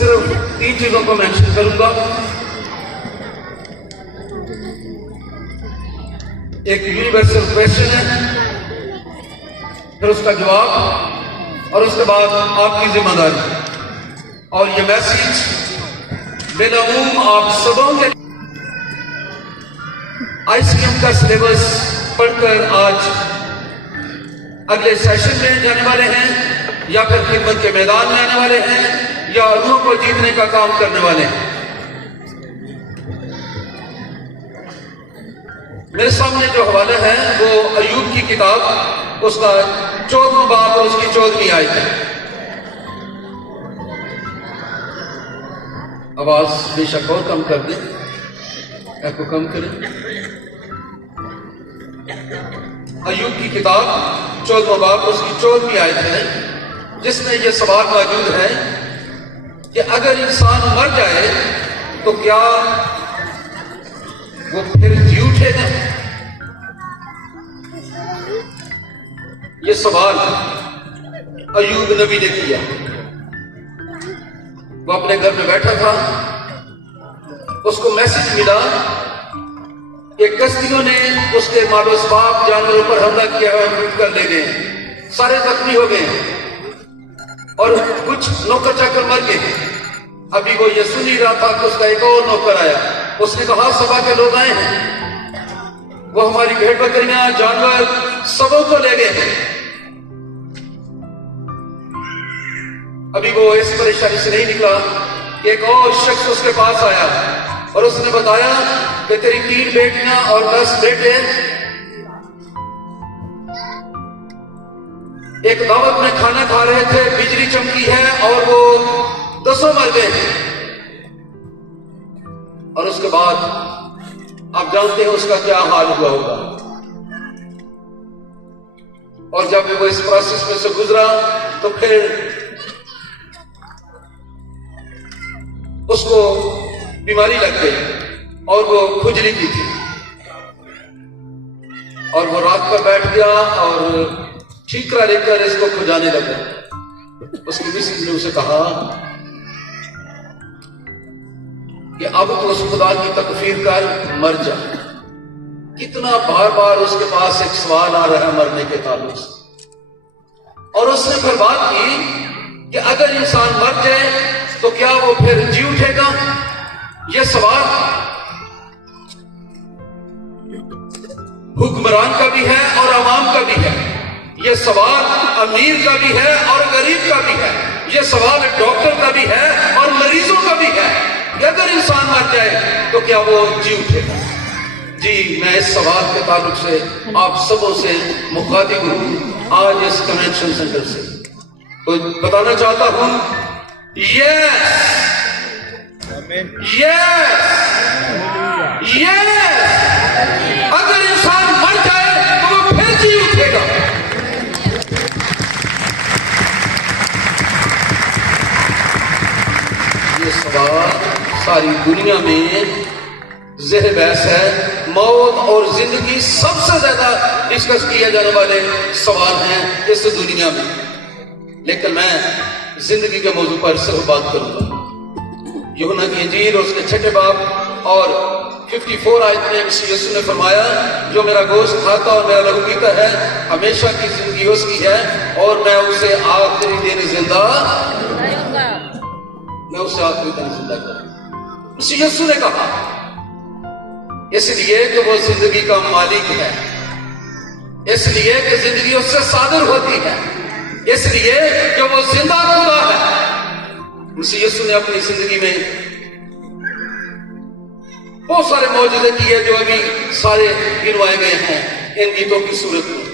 صرف 3 چیزوں کو مینشن کروں گا. ایک یونیورسل کویسچن ہے، پھر اس کا جواب، اور اس کے بعد آپ کی ذمہ داری. اور یہ میسیج بالعموم آپ سبوں کے ICM کا سلیبس پڑھ کر آج اگلے سیشن میں جانے والے ہیں، یا پھر خدمت کے میدان میں آنے والے ہیں، یا روح کو جیتنے کا کام کرنے والے ہیں. میرے سامنے جو حوالہ ہے وہ ایوب کی کتاب، اس کا 14واں باب اور اس کی 14ویں آیت ہے. آواز بے شک اور کم کر دیں، ایکو کم کریں. ایوب کی کتاب 14واں باب اس کی 14ویں آیت ہے، جس میں یہ سوال موجود ہے کہ اگر انسان مر جائے تو کیا وہ پھر جی اٹھے گا؟ یہ سوال ایوب نبی نے کیا. وہ اپنے گھر میں بیٹھا تھا، اس کو میسج ملا کہ کشتیوں نے اس کے مال و اسباب جانوروں پر حملہ کیا ہے، لوٹ کر لے گئے، سارے زخمی ہو گئے اور کچھ نوکر چاکر مر گئے. ابھی وہ یہ سن ہی رہا تھا کہ اس کا ایک اور نوکر آیا. اس نے کہا سبا کے لوگ آئے ہیں، وہ ہماری بھیڑ بکریاں جانور سبوں کو لے گئے ہیں. ابھی وہ اس پریشانی سے نہیں نکلا کہ ایک اور شخص اس کے پاس آیا اور اس نے بتایا کہ تیری 3 بیٹیاں اور 10 بیٹے ایک دعوت میں کھانا کھا رہے تھے، بجلی چمکی ہے اور وہ 10 مر گئے. اور اس کے بعد آپ جانتے ہیں اس کا کیا حال ہوا ہوگا. اور جب وہ اس پروسیس میں سے گزرا تو پھر اس کو بیماری لگ گئی اور وہ کھجلی کی تھی، اور وہ رات پر بیٹھ گیا اور ٹھیکرا لے کر اس کو کھجانے لگا. اس کی مسز نے اسے کہا کہ اب تو اس خدا کی تکفیر کر مر جا. کتنا بار بار اس کے پاس ایک سوال آ رہا ہے مرنے کے تعلق سے. اور اس نے پھر بات کی کہ اگر انسان مر جائے تو کیا وہ پھر جی اٹھے گا؟ یہ سوال حکمران کا بھی ہے اور عوام کا بھی ہے. یہ سوال امیر کا بھی ہے اور غریب کا بھی ہے. یہ سوال ڈاکٹر کا بھی ہے اور مریضوں کا بھی ہے کہ اگر انسان مر جائے تو کیا وہ جی اٹھے گا؟ جی میں اس سوال کے تعلق سے آپ سبوں سے مخاطب ہوں آج اس کنونشن سینٹر سے. تو بتانا چاہتا ہوں یس یس یس، اگر انسان مر جائے تو وہ پھر جی اٹھے گا. یہ سوال ساری دنیا میں زہر بحث ہے. موت اور زندگی سب سے زیادہ ڈسکس کیا جانے والے سوال ہیں اس دنیا میں. لیکن میں زندگی کے موضوع پر صرف بات کروں گا. یوحنا کی انجیل اور اس کے 6 باب اور 54 آیت میں مسیح یسوع نے فرمایا جو میرا گوشت کھاتا اور میرا لہو پیتا ہے ہمیشہ کی زندگی اس کی ہے اور میں اسے آخری دن زندہ کروں. مسیح یسوع نے کہا اس لیے کہ وہ زندگی کا مالک ہے، اس لیے کہ زندگی اس سے صادر ہوتی ہے، اس لیے کہ وہ زندہ خدا ہے. مسیح یسوع نے اپنی زندگی میں بہت سارے معجزے کیے جو ابھی سارے گنوائے گئے ہیں ان گیتوں کی صورت میں.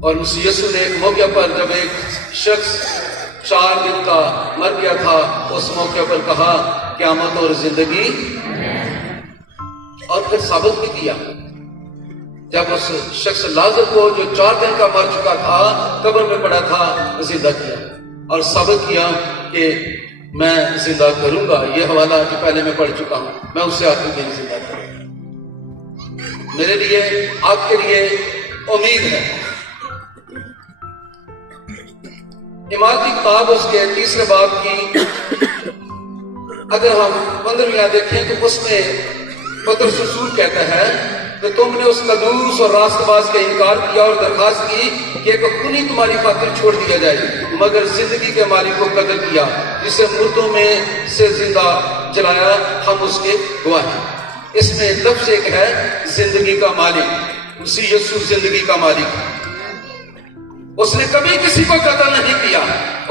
اور مسیح یسوع نے ایک موقع پر جب ایک شخص 4 دن کا مر گیا تھا اس موقع پر کہا قیامت اور زندگی، اور پھر ثابت بھی کیا جب اس شخص لازر کو جو 4 دن کا مر چکا تھا قبر میں پڑا تھا زندہ کیا اور ثابت کیا کہ میں زندہ کروں گا. یہ حوالہ جو پہلے میں پڑھ چکا ہوں، میں اسے آخری دن زندہ کروں گا. میرے لیے آپ کے لیے امید ہے. इमारती किताब उसके 3 बाब की अगर हम 15वीं देखें तो उसमें पतरस रसूल कहता है कि तुमने उस कदूस और रास्तबाज का इनकार किया और दरखास्त की कि एक खूनी तुम्हारी खातिर छोड़ दिया जाए, मगर जिंदगी के मालिक को कदर किया जिसे मुर्दों में से जिंदा जलाया, हम उसके गवाह हैं। इसमें लफ्ज एक है जिंदगी का मालिक, उसी यीशु जिंदगी का मालिक। उसने कभी किसी को कत्ल नहीं किया,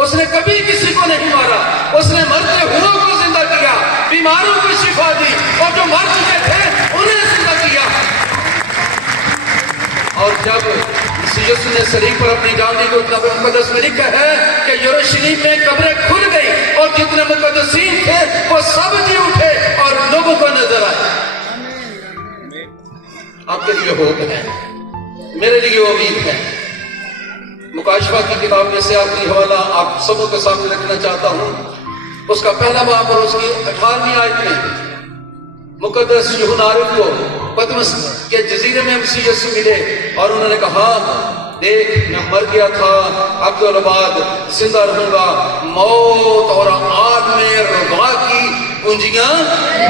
उसने कभी किसी को नहीं मारा, उसने मरते हुओं को जिंदा किया, बीमारों को शिफा दी और जो मर चुके थे उन्हें जिंदा किया। और जब यीशु ने शरीर पर अपनी जान दी तो किताब मुकद्दस में लिखा है कि यरूशलेम में कब्रें खुल गई और जितने मुकद्दसीन थे वो सब जी उठे और लोगों को नजर आए। आपके लिए होप है, मेरे लिए उम्मीद है। मुकाशफा की किताब में से आखिरी हवाला आप सबों के सामने रखना चाहता हूं। उसका पहला बाब और उसकी 18वीं आयत में मुकद्दस यूहन्ना को पतमस के जजीरे में मसीह यीशु मिले और उन्होंने कहा, देख मैं मर गया था, अब तो बाद जिंदा रहूंगा, मौत और आग में रुबा की कुंजियां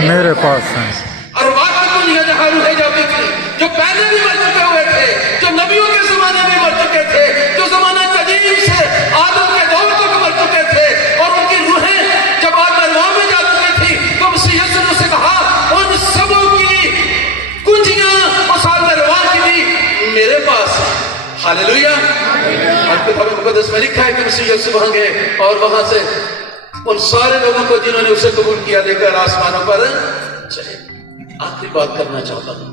मेरे पास हैं। अरवा की कुंजियां जहां रुके जाती थी, जो पहले भी मर चुके हुए थे, जो नबियों के जमाने में मर चुके थे, जो जमाना कदीम से आदम के दौर तक मर चुके थे और उनकी रूहें जब आज अरवा में जा चुकी थी तो मसीह यीशु ने उसे कहा उन सबों की कुंजियां उस अरवा की भी मेरे पास है। हालेलुया। और किताब मुकद्दस में लिखा है कि मसीह यीशु वहां गए और वहां से उन सारे लोगों को जिन्होंने उसे कबूल किया लेकर आसमानों पर चले। आखिरी बात करना चाहता हूं,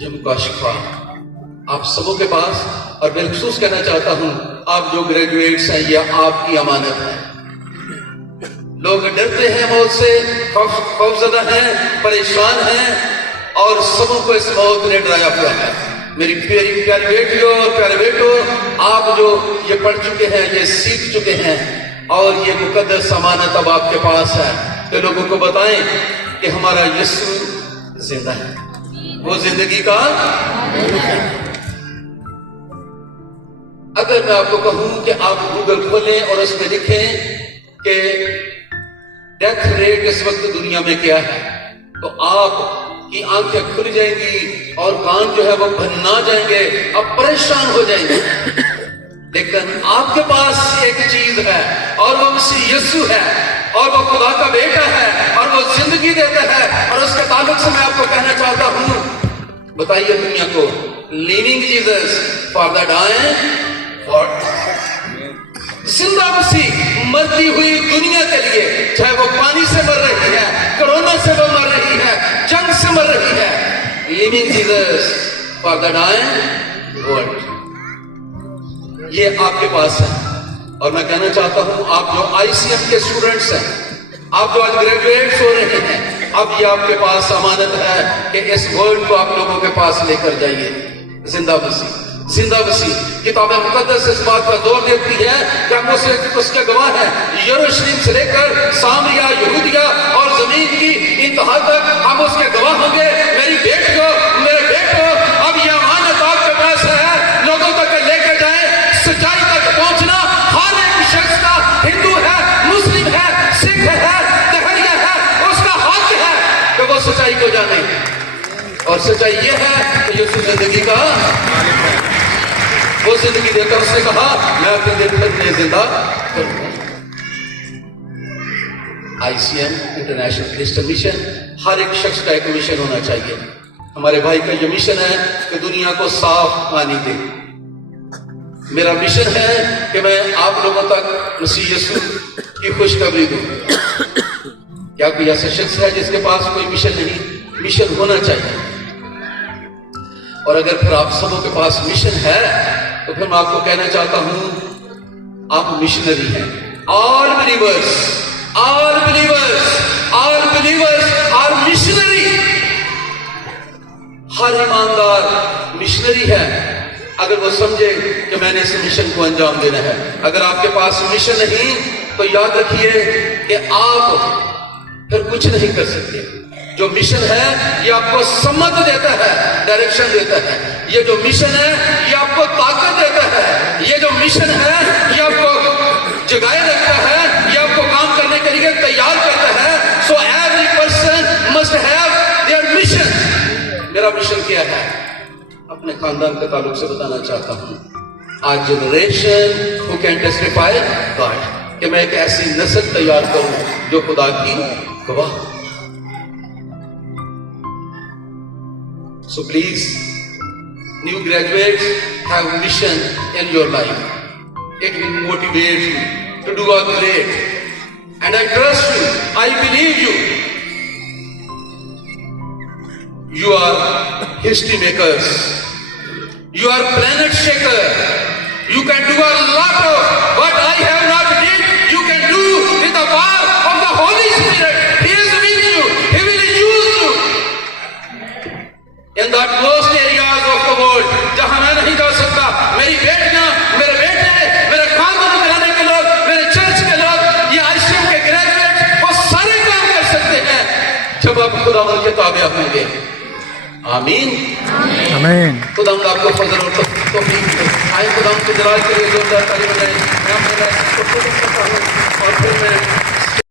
ये मुकाशफा आप सबों के पास और बिलखसूस कहना चाहता हूं, आप जो ग्रेजुएट्स हैं ये आपकी अमानत है। लोग डरते हैं मौत से, खौफजदा हैं, परेशान हैं और सबों को इस मौत ने डराया हुआ है। मेरी प्यारी बेटियों और प्यारे बेटों, आप जो ये पढ़ चुके हैं, ये सीख चुके हैं और ये मुकद्दस अमानत अब आपके पास है, तो लोगों को बताएं कि हमारा यीशु जिंदा है, वो जिंदगी का। अगर मैं आपको कहूं कि आप गूगल खोलें और उसमें लिखें कि डेथ रेट इस वक्त दुनिया में क्या है, तो आपकी आंखें खुल जाएंगी और कान जो है वो भन्ना जाएंगे, आप परेशान हो जाएंगे। लेकिन आपके पास एक चीज है और वो मसीह यीशु है और वो खुदा का बेटा है और वो जिंदगी देता है। और उसके ताल्लुक से मैं आपको कहना चाहता हूं, बताइए दुनिया को, living Jesus for the dying for जिंदा मसीह मरती हुई दुनिया के लिए, चाहे वो पानी से मर रही है, कोरोना से वो मर रही है, जंग से मर रही है, living Jesus for the dying world, ये आपके पास है। और मैं कहना चाहता हूं, आप जो ICM के स्टूडेंट्स हैं, आप जो आज ग्रेजुएट्स हो रहे हैं, अब ये आपके पास अमानत है कि इस वर्ल्ड को आप लोगों के पास लेकर जाइए। जिंदा मसीह, जिंदा मसीह। किताब मुकद्दस इस बात पर जोर देती है कि हम उसके गवाह हैं। यरूशलेम से लेकर सामरिया, यहूदिया और जमीन की इंतहा तक हम उसके गवाह होंगे। मेरी बेटियों, मेरे बेटों, अब ये अमानत आपके पास है, लोगों तक लेकर जाए, सच्चाई तक पहुंचना हर एक शख्स का, हिंदू है, मुस्लिम है, सिख है, तहरिया है, उसका हक है कि वो सच्चाई को जाने। और सच्चाई ये है कि यीशु जिंदगी का वो जिंदगी देकर उसने कहा, मैं अपने दिन तक में जिंदा करूंगा। ICM इंटरनेशनल क्रिश्चियन मिशन, हर एक शख्स का एक मिशन होना चाहिए। हमारे भाई का ये मिशन है कि दुनिया को साफ पानी दे। मेरा मिशन है कि मैं आप लोगों तक मसीह यीशु की खुशखबरी दूं। क्या कोई ऐसा शख्स है जिसके पास कोई मिशन नहीं? मिशन होना चाहिए। और अगर फिर आप सबों के पास मिशन है तो फिर मैं आपको कहना चाहता हूं, आप मिशनरी हैं। All believers, all believers, all believers are missionary. हर ईमानदार मिशनरी है अगर वो समझे कि मैंने इस मिशन को अंजाम देना है। अगर आपके पास मिशन नहीं तो याद रखिए कि आप फिर कुछ नहीं कर सकते। जो मिशन है ये आपको सम्मत देता है, डायरेक्शन देता है। ये जो मिशन है ये आपको ताकत देता है। ये जो मिशन है हासिल किया है, अपने खानदान के ताल्लुक से बताना चाहता हूँ। आज generation who can testify God, कि मैं एक ऐसी नस्ल तैयार करूं जो खुदा की गवाह। So please, new graduates have mission in your life. It will motivate you to do a great, and I trust you, I believe you. You are history makers. You are planet shaker. You can do a lot of what I have not did. You can do with the power of the Holy Spirit. He is with you. He will use you in the most areas of the world. जहाँ मैं नहीं जा सकता, मेरी बेटियां, मेरे बेटे, मेरे खानदान घराने के लोग, मेरे चर्च के लोग, ये आईसीएम के ग्रेजुएट, वो सारे काम कर सकते हैं जब आप खुदा के ताबे होंगे। आमीन। आमीन। खुदा आपको फजल और तौफीक दे। आए खुदा के जलाल के लिए जोरदार ताली बजाएं। मैं अपने और फिर मैं